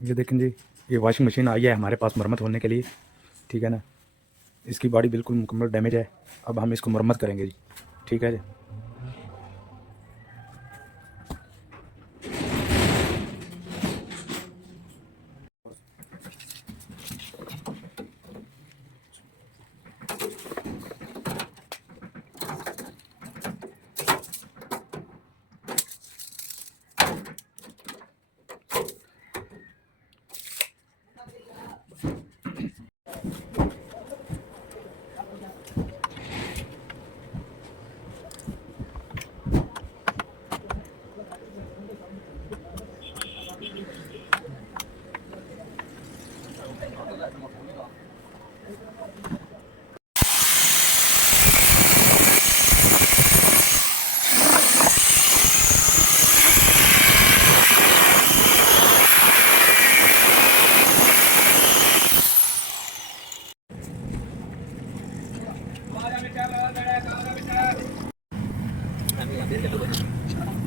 ये देखें जी, ये वॉशिंग मशीन आई है हमारे पास मरम्मत होने के लिए, ठीक है ना। इसकी बॉडी बिल्कुल मुकम्मल डैमेज है। अब हम इसको मरम्मत करेंगे जी, ठीक है जी।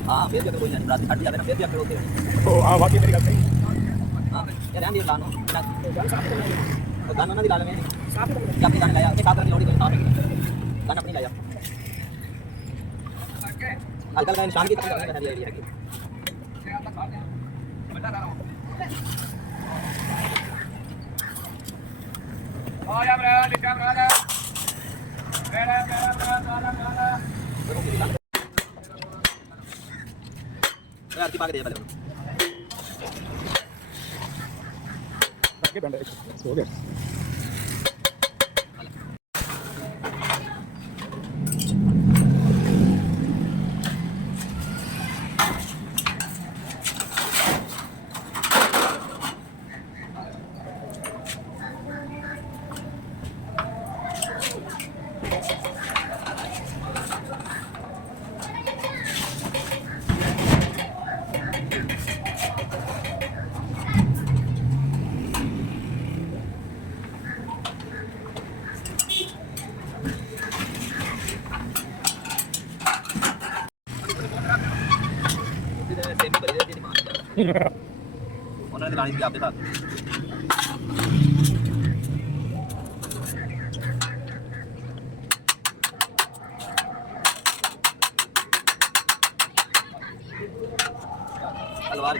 हाँ फिर कोई नहीं रात हट जाते ना फिर भी आपके होते हैं तो आ वाकई मेरी गल सही। हाँ यार हम भी लानो तो गाना ना दिला लेंगे क्या अपनी गाना लाया एक साथ रंग लोड़ी को गाना अपनी लाया आजकल का इंसान की तरह है ये है ओ यार मेरा लिखा मेरा यार की पाके दे पहले आगे बैंड हो गया। ਉਹਨਾਂ ਨੇ ਲਾਣੀ ਸੀ ਆਪਦੇ ਸਾਥ अलवार